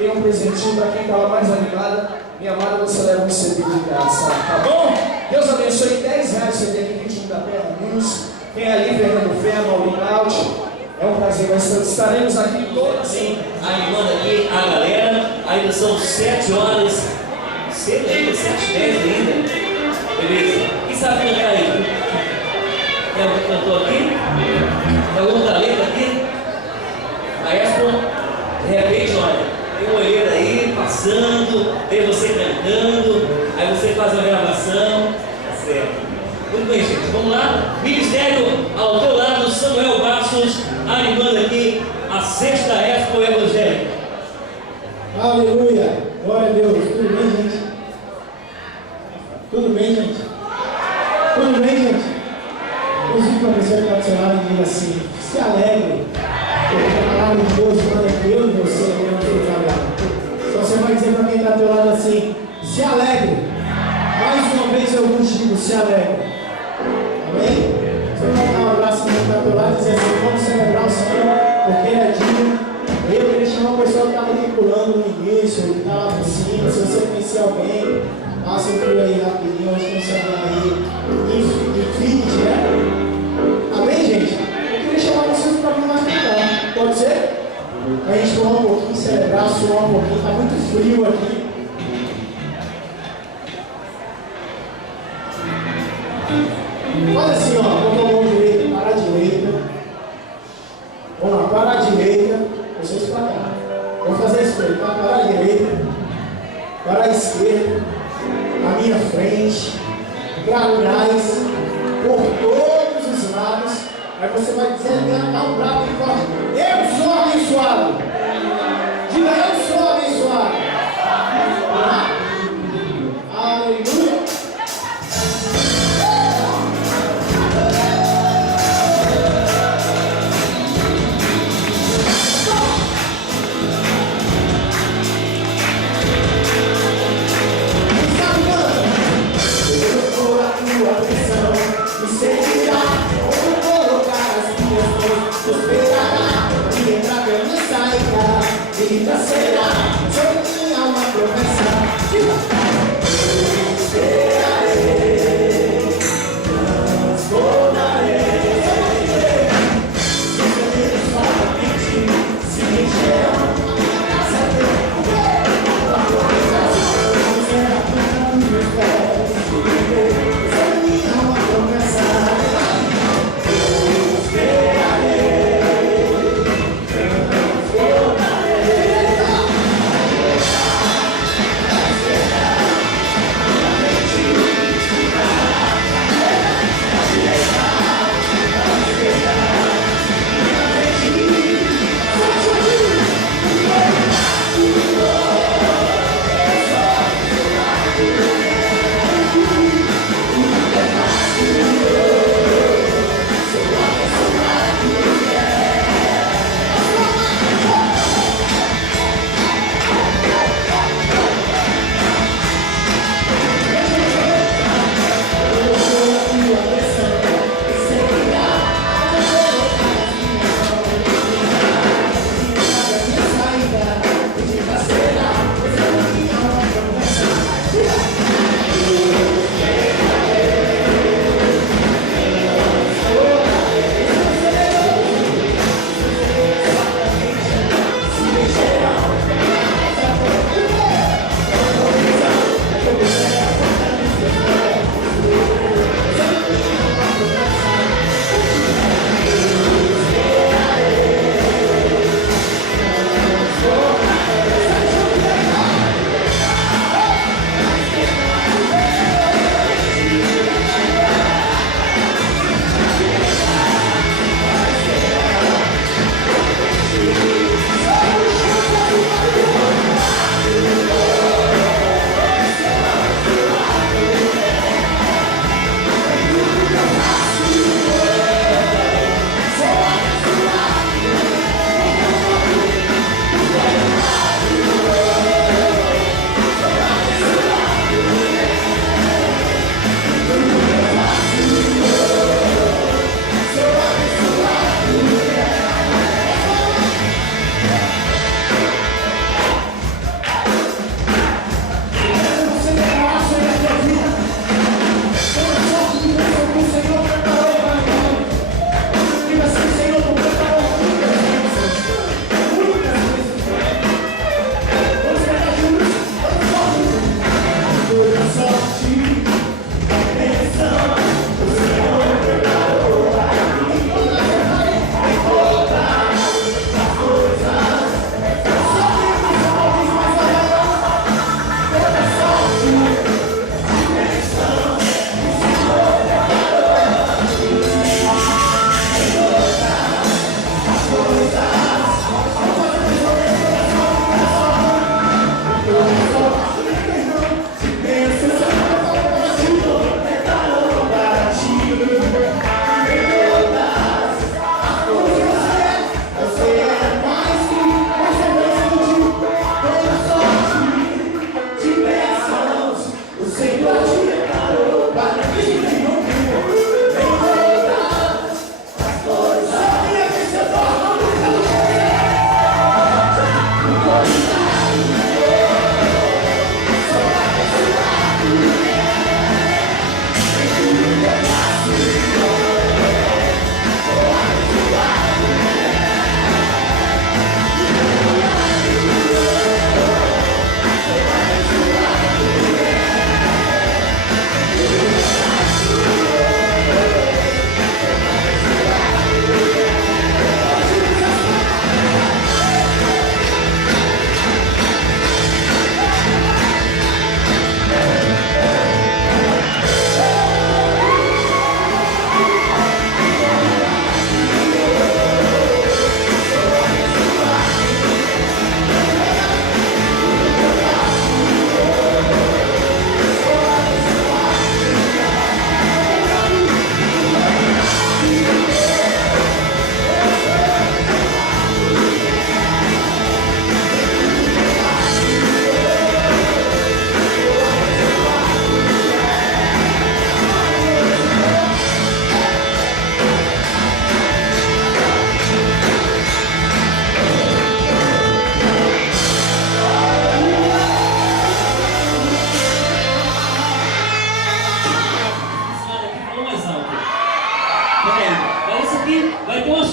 tem um presentinho para quem estava mais animada. Minha amada, você leva um CD de graça, tá bom? Deus abençoe. R$10 você tem aqui, 21 da Terra News. Tem ali Fernando Fé, Maurinho Cláudio. É um prazer, nós estaremos aqui todos assim, animando aqui a galera. Ainda são 7 horas, cedo ainda, 7h10 ainda. Beleza? Quem sabe cantar aí? Tem algum cantor aqui? Tem algum talento aqui? Maestro, de repente, olha, tem um olheiro aí passando, tem você cantando, aí você faz uma gravação, tá certo. Muito bem, gente, vamos lá. Ministério ao teu lado, Samuel Bastos, animando aqui a 6ª Expo Evangélica. Aleluia, glória a Deus. Tudo bem, gente? Tudo bem, gente? Tudo bem, gente? Eu digo para a pessoa que está do seu lado e diga assim: se alegre, porque a palavra de Deus manda que eu e você devemos nos alegrar. Só você vai dizer para quem está do teu lado assim: se alegre. Mais uma vez eu vos digo: se alegre. Amém? Você vai dar um abraço para quem está do teu lado e dizer assim: vamos celebrar o Senhor, porque Ele é digno. Eu queria chamar uma pessoa que estava aqui pulando no início, que estava por cima. Se você conhecer alguém, passa o fio aí rapidinho, acho que não sei aí. Infinity, né? Amém, gente? Eu queria chamar vocês para vir lá cantar. Pode ser? A gente falar um pouquinho, celebrar, suar um pouquinho. Está muito frio aqui. Faz assim, ó. Bota a mão direita, para a direita. Vamos lá, para a direita. Vocês para cá. Vamos fazer isso aí, tá? Para a direita, para a esquerda, à minha frente, para trás, por todos os lados. Aí você vai dizer, levantar um braço e fala: eu sou abençoado. Diga: eu sou abençoado. Aleluia. Prosperará, e entrar pela saída, e será.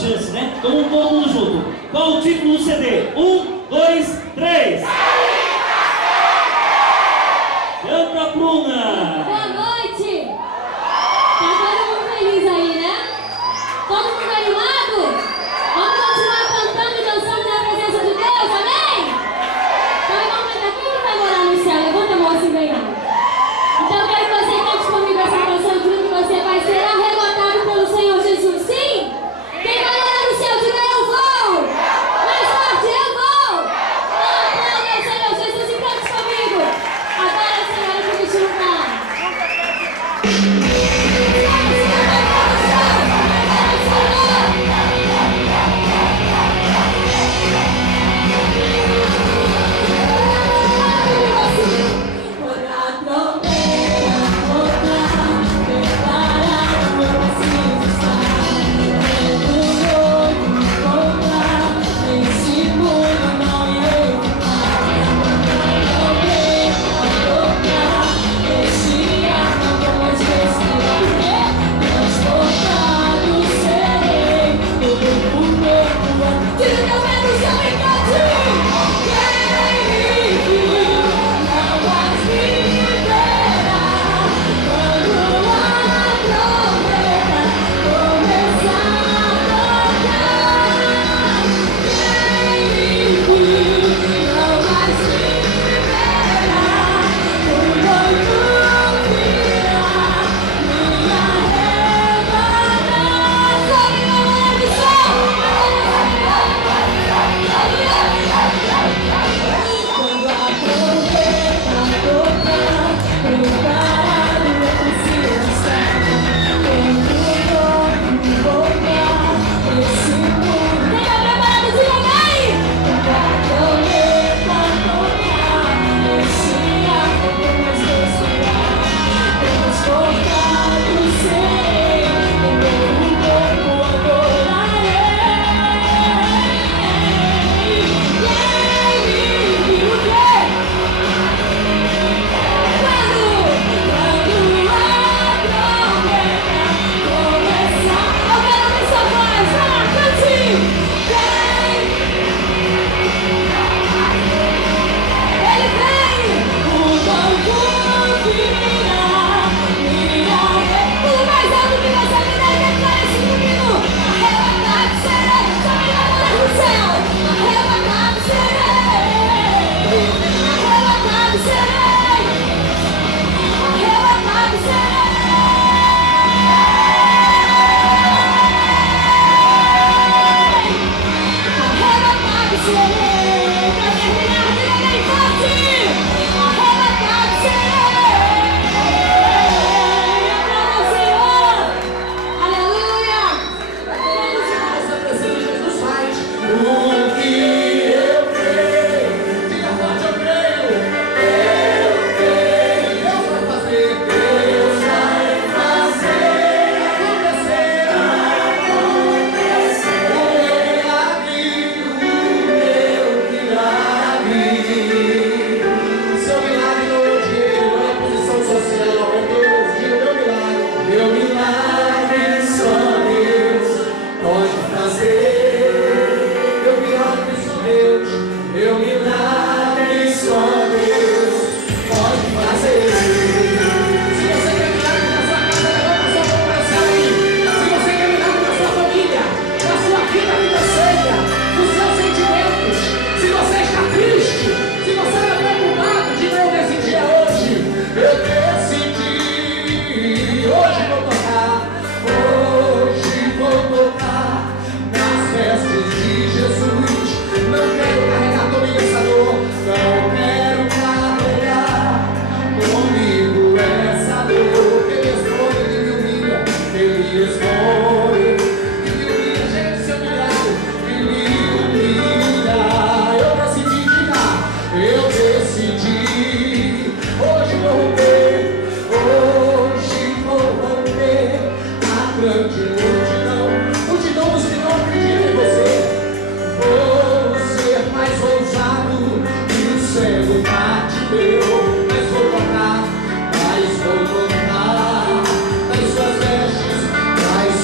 chance, né? Então vamos todo mundo junto. Qual o título do CD? 1, 2, 3. Canta, Bruna! Boa noite! Tá todo mundo feliz aí, né? Todo mundo animado? Vamos continuar cantando e dançando na presença de Deus, amém? Então vamos cantar. Quem vai morar no céu? Levanta a mão assim bem alto. Então eu quero que você cante comigo essa canção, dizendo que você vai ser arrebatado pelo Senhor Jesus. Sim? Quem vai morar no céu, diga eu vou! Mais forte, eu vou! Aplauda o Senhor Jesus e cante comigo! Agora, Senhora, que me chutar!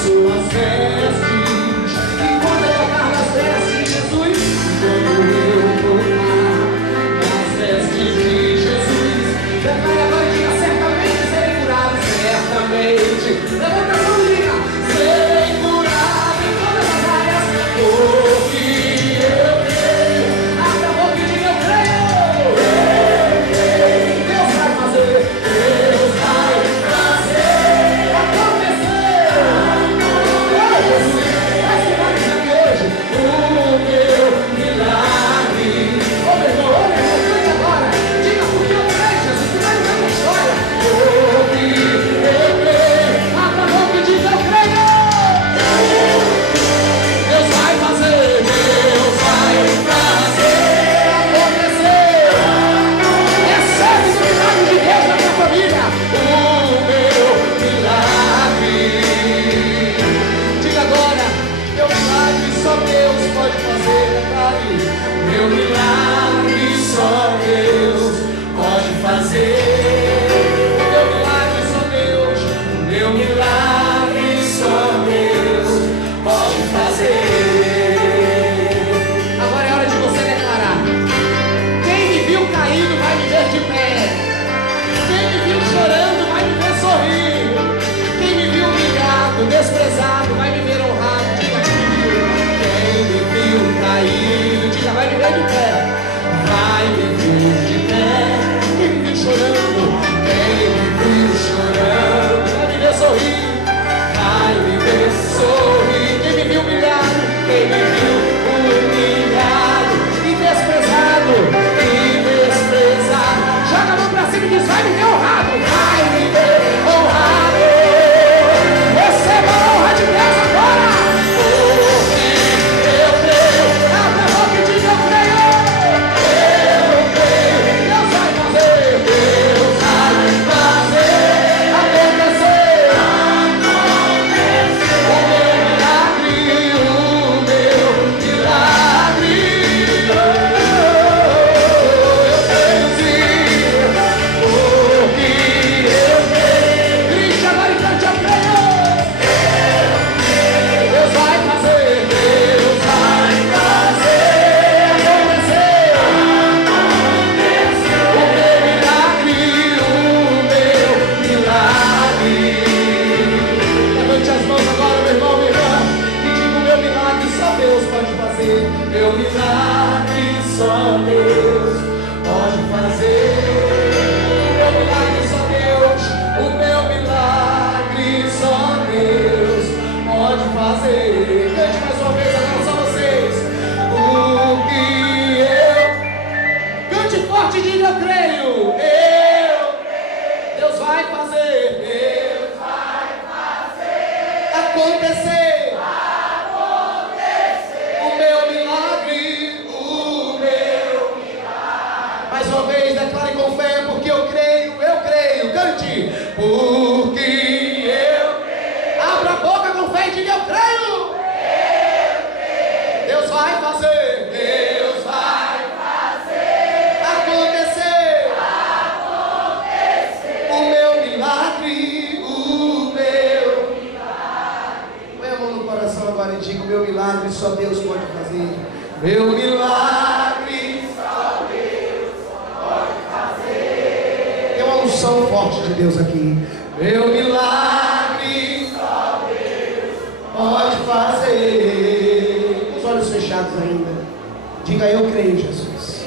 Suas vestes milagre só Deus pode fazer. Agora é hora de você declarar. Quem me viu caído vai me ver de pé. Quem me viu chorando vai me ver sorrir. Quem me viu humilhado, desprezado, vai me ver honrado. Diga comigo. Quem me viu caído, diga, vai me ver de pé. Vai me ver de pé. Quem me viu chorando, quem me viu chorando, vai me ver sorrir. Vai me ver sorrir. Quem me viu humilhado, quem me viu humilhado e desprezado, joga a mão pra cima e diz, vai me ver honrado, vai me ver honrado. Receba a honra de Deus agora. Porque eu creio. Abre a boca e diga, eu creio. Eu creio. Deus vai fazer. Deus vai fazer acontecer. O meu milagre, o meu milagre. Eu creio sim. Porque eu creio. Grite agora e cante, eu creio. Deus vai fazer. Deus vai fazer acontecer. O meu milagre, o meu milagre. Levante as mãos agora, meu irmão, minha irmã, e diga, o meu milagre só Deus pode fazer. Meu milagre só Deus pode fazer. Meu milagre só Deus, o meu milagre só Deus pode fazer. Cante mais uma vez agora, só vocês. O que eu... Cante forte e diga, eu creio. Deus vai fazer. Deus vai fazer acontecer. O meu milagre, o meu milagre. Mais uma vez, declare com fé, porque eu creio, cante. Porque eu creio. Abra a boca com fé e diga, eu creio. Deus vai fazer. Deus vai fazer acontecer. O meu milagre, o meu milagre. Põe a mão no coração agora e diga, o meu milagre só Deus pode fazer. Meu milagre só Deus pode fazer. Tem uma unção forte de Deus aqui. Meu milagre só Deus pode fazer. Com os olhos fechados ainda, diga, eu creio, Jesus,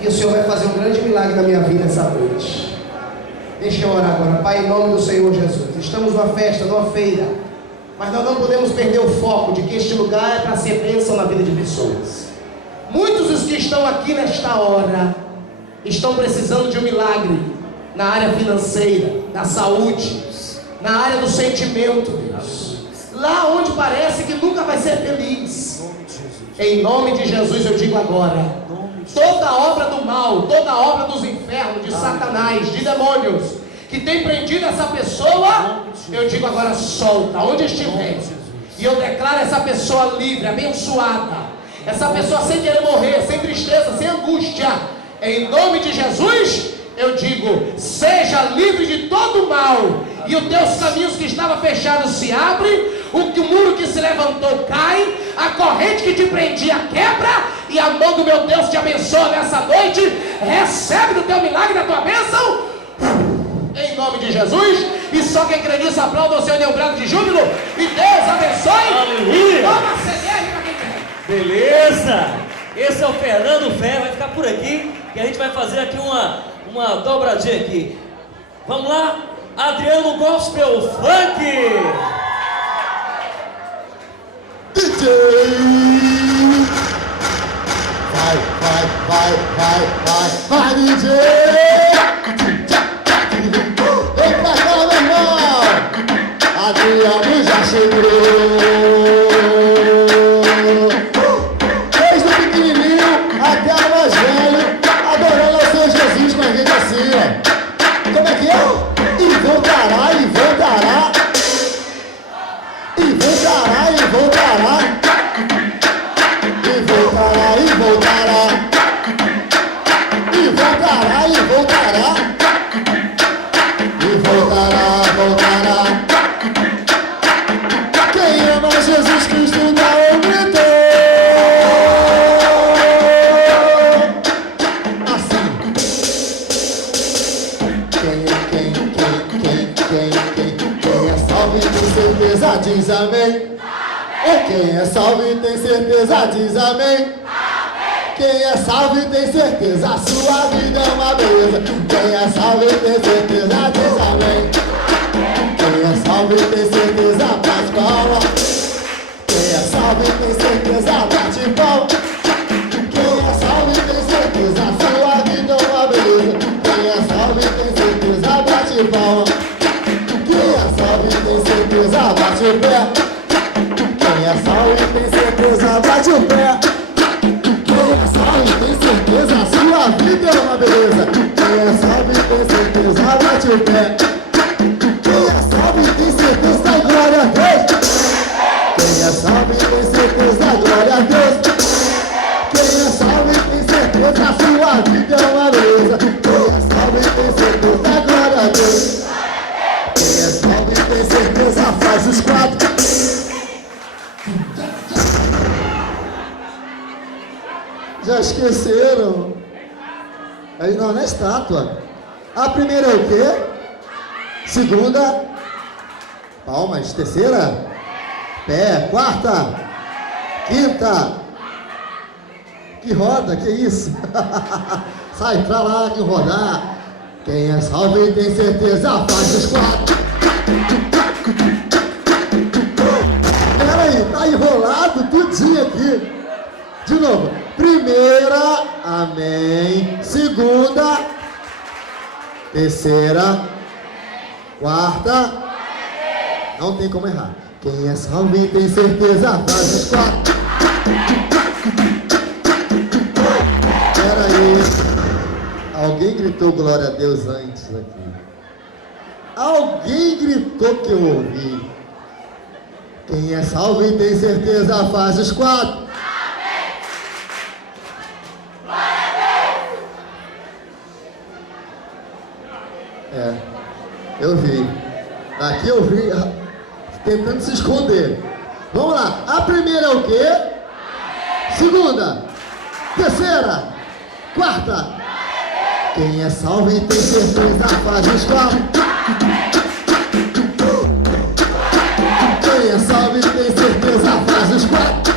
que o Senhor vai fazer um grande milagre na minha vida essa noite. Deixa eu orar agora. Pai, em nome do Senhor Jesus, estamos numa festa, numa feira, mas nós não podemos perder o foco de que este lugar é para ser bênção na vida de pessoas. Muitos dos que estão aqui nesta hora estão precisando de um milagre na área financeira, da saúde, na área do sentimento, Deus. Lá onde parece que nunca vai ser feliz. Em nome de Jesus eu digo agora, toda obra do mal, toda obra dos infernos, de Satanás, de demônios, que tem prendido essa pessoa, eu digo agora, solta, onde estiver. E eu declaro essa pessoa livre, abençoada. Essa pessoa sem querer morrer, sem tristeza, sem angústia. Em nome de Jesus, eu digo, seja livre de todo o mal. E os teus caminhos que estavam fechados se abrem. O muro que se levantou cai. A corrente que te prendia quebra. E a mão do meu Deus te abençoa nessa noite. Recebe do teu milagre, da tua bênção. Em nome de Jesus. E só quem crê nisso aplauda o Senhor, dê um brado de júbilo. E Deus abençoe. Aleluia. E toma a CDR para quem quer. Beleza! Esse é o Fernando Fé, vai ficar por aqui, que a gente vai fazer aqui uma dobradinha aqui. Vamos lá? Adriano Gospel Funk! DJ! Vai, DJ! Vem pra cá, meu irmão! Adriano já chegou! Desde o pequenininho até o mais velho, adorando ao Senhor Jesus com a gente assim, ó. Como é que é? E voltará, e voltará. E voltará, e voltará. E voltará, e voltará. E voltará, e voltará. E voltará, voltará. salvo e tem certeza diz amém. Quem é salvo e tem certeza diz amém. Quem é salvo e tem certeza, a sua vida é uma beleza. Quem é salvo e tem certeza diz amém. Quem é salvo e tem certeza bate palma. Quem é salvo e tem certeza bate palma. Quem é salvo e tem certeza, a sua vida é uma beleza. Quem é salvo e tem certeza bate palma. Quem é salvo e tem certeza bate o pé. Quem é salvo e tem certeza bate o pé. Quem é salvo e tem certeza, a sua vida é uma beleza. Quem é salvo e tem certeza bate o pé. Quem é salvo e tem certeza, glória a Deus. Quem é salvo e tem certeza, glória a Deus. Quem é salvo e tem certeza, a sua vida é uma beleza. Quem é salvo e tem certeza, glória a Deus. Quem é salvo e tem certeza, faz os quatro. Já esqueceram? Aí não é estátua. A primeira é o quê? Segunda, palmas. Terceira, pé. Quarta, quinta. Que roda, que isso? Sai pra lá que rodar. Quem é salvo e tem certeza faz os quatro. Peraí, tá enrolado tudinho aqui. De novo. Primeira, amém. Segunda, terceira, quarta. Não tem como errar. Quem é salvo e tem certeza faz os quatro. Peraí. Alguém gritou glória a Deus antes aqui. Alguém gritou que eu ouvi. Quem é salvo e tem certeza faz os quatro. É, eu vi. Aqui eu vi, tentando se esconder. Vamos lá. A primeira é o quê? Segunda, terceira, quarta. Quem é salvo e tem certeza faz os quatro. Quem é salvo e tem certeza faz os quatro.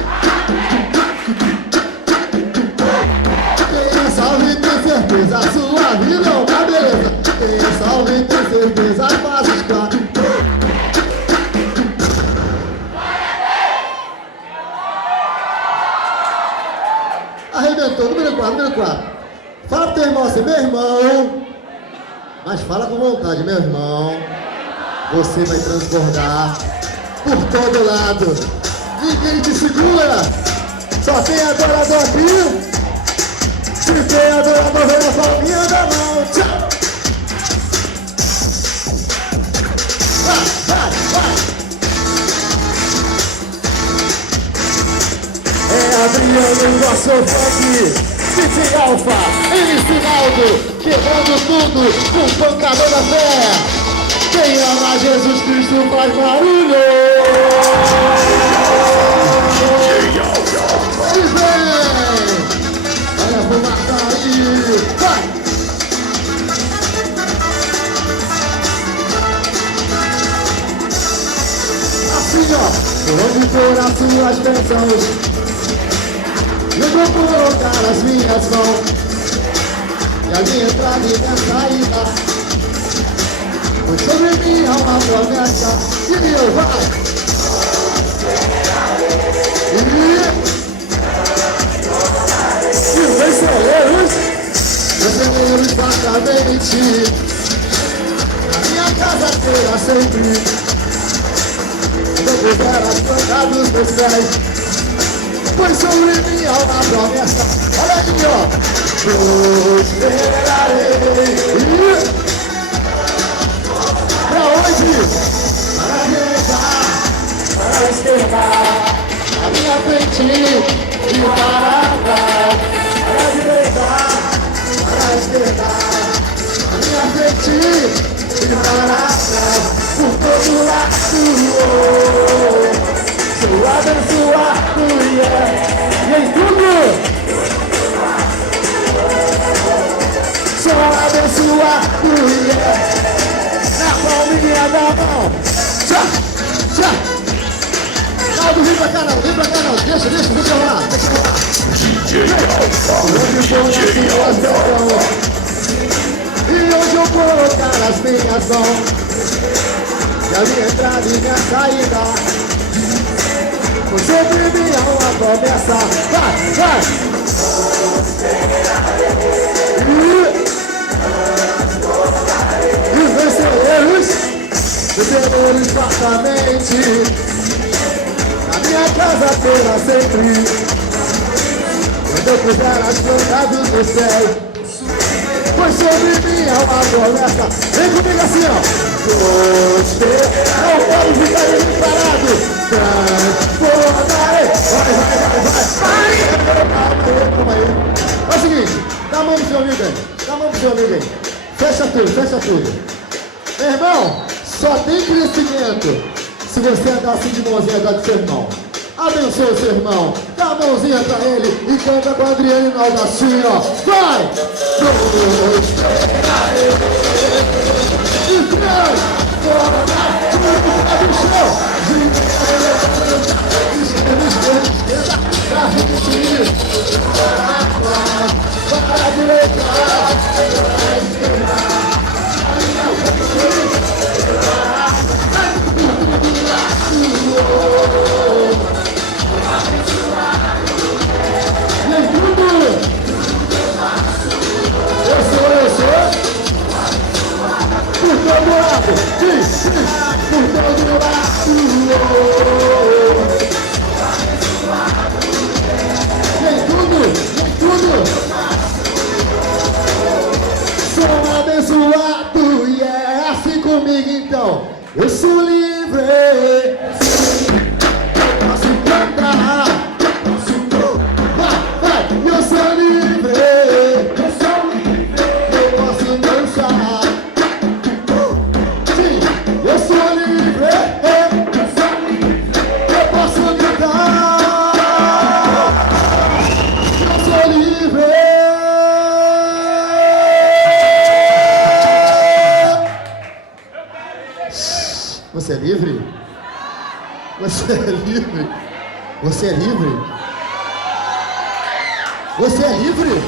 Quem é salvo e tem certeza a sua vida é uma beleza. Quem é salvo e tem certeza faz os quatro. Arrebentou, número 4, número 4. Fala pro teu irmão assim, meu irmão. Mas fala com vontade, meu irmão. Você vai transbordar por todo lado. Ninguém te segura. Só tem adorador aqui. Se tem adorador, vem na palminha da mão. Tchau. Vai. É Adriano, nosso funk. DJ Alfa, MC Naldo, quebrando tudo com pancada da fé. Quem ama Jesus Cristo faz barulho. E vem! Olha a fumaça aí, vai! Assim ó, por onde for as suas bênçãos, eu vou colocar as minhas mãos. E a minha entrada e minha saída foi sobre mim há uma promessa. E eu vai. E os vencedores exatamente. A minha casa terá sempre. Quando eu puder as plantas dos meus pés, foi sobre mim há uma promessa. Olha aqui, ó. Prosperarei. Pra onde? Para a direita, para a esquerda, à minha frente e para trás. Para a direita, para a esquerda, à minha frente e para trás. Por todo lado. Sou abençoado e em tudo. Sou abençoado na palminha da mão. deixa rolar. E onde eu colocar as minhas mãos, e a minha entrada e minha saída, você vive uma promessa. Vai! E os vencedores viveram fartamente na minha casa pela sempre. Quando eu puser as plantas do céu, pois sobre mim é uma promessa. Vem comigo assim, ó. Você não pode ficar aí parado. Transformarei. Vai. Calma aí. É o seguinte, dá a mão pro seu amigo aí. Dá a mão pro seu amigo aí. Fecha tudo. Meu irmão, só tem crescimento se você andar assim de mãozinha do seu irmão. Abençoa o seu irmão, dá a mãozinha pra ele e canta com a Adriane e nós assim, ó. Vai! 2, 3, Vem tudo. Sou abençoado e é assim comigo então. Eu sou livre. Posso cantar. Vai. Eu sou livre. Eu posso dançar. Sim, eu sou livre. Eu posso gritar. Eu sou livre. Você é livre? Você é livre? Você é livre? Você é livre?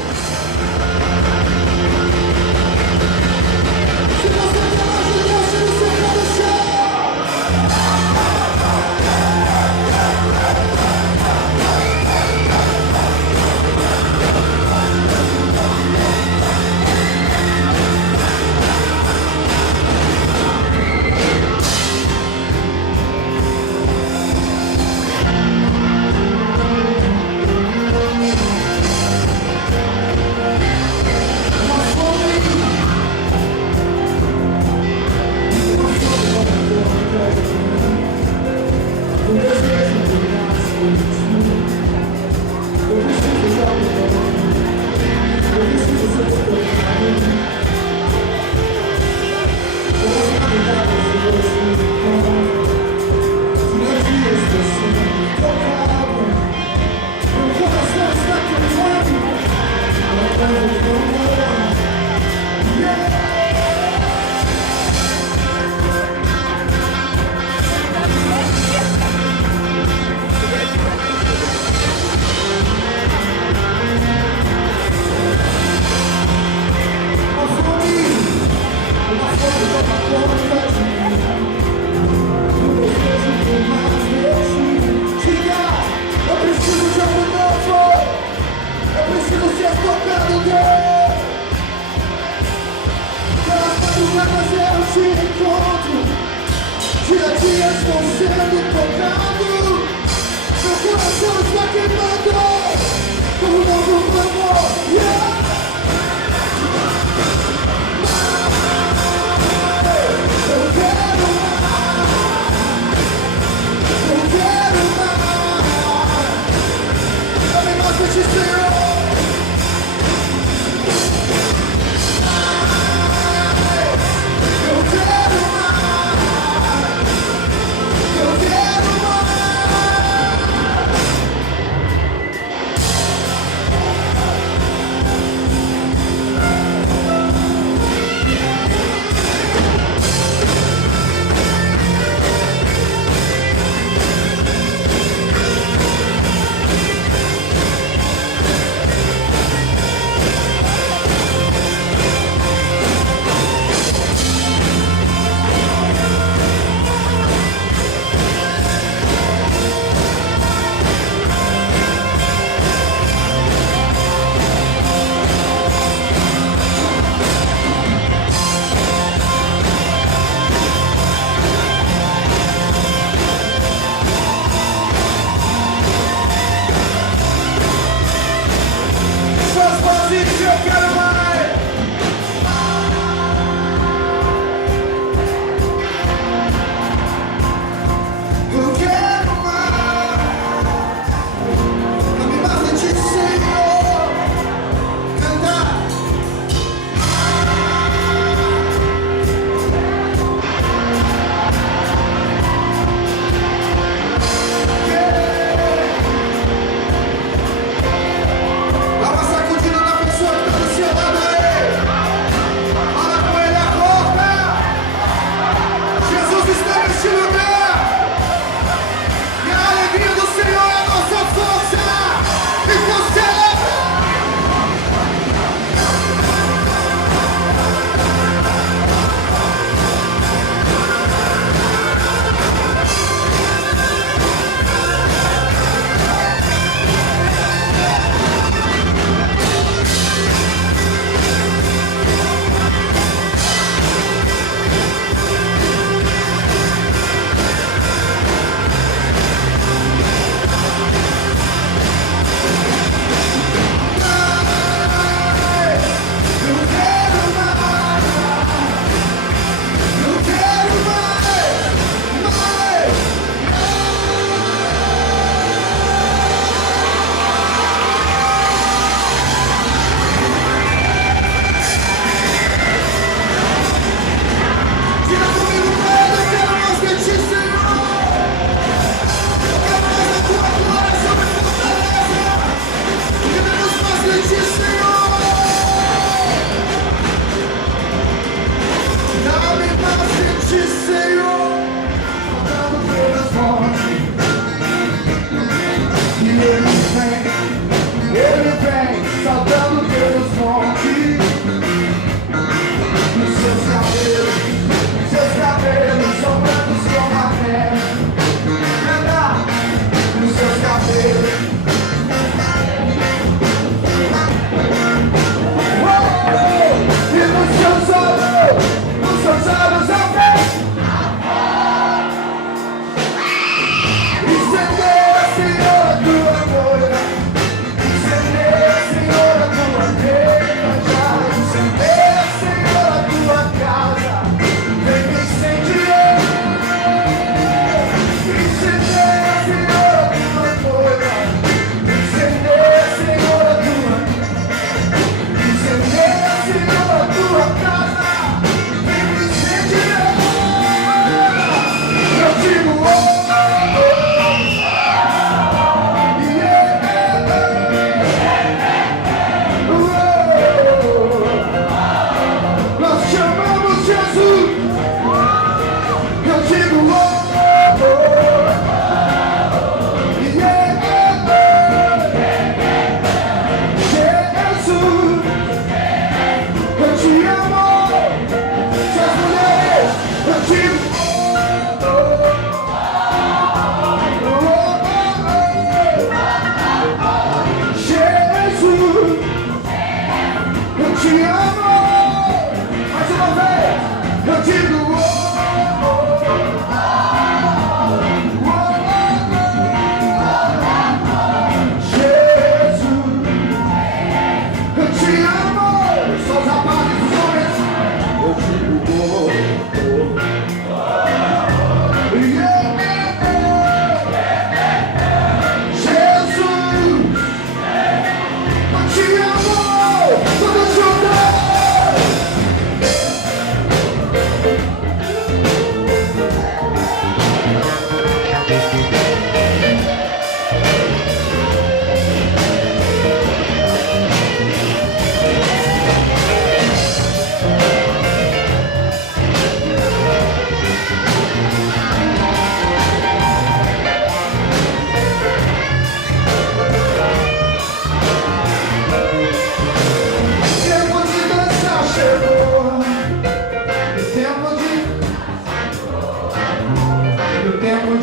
tempo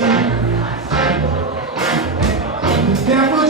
de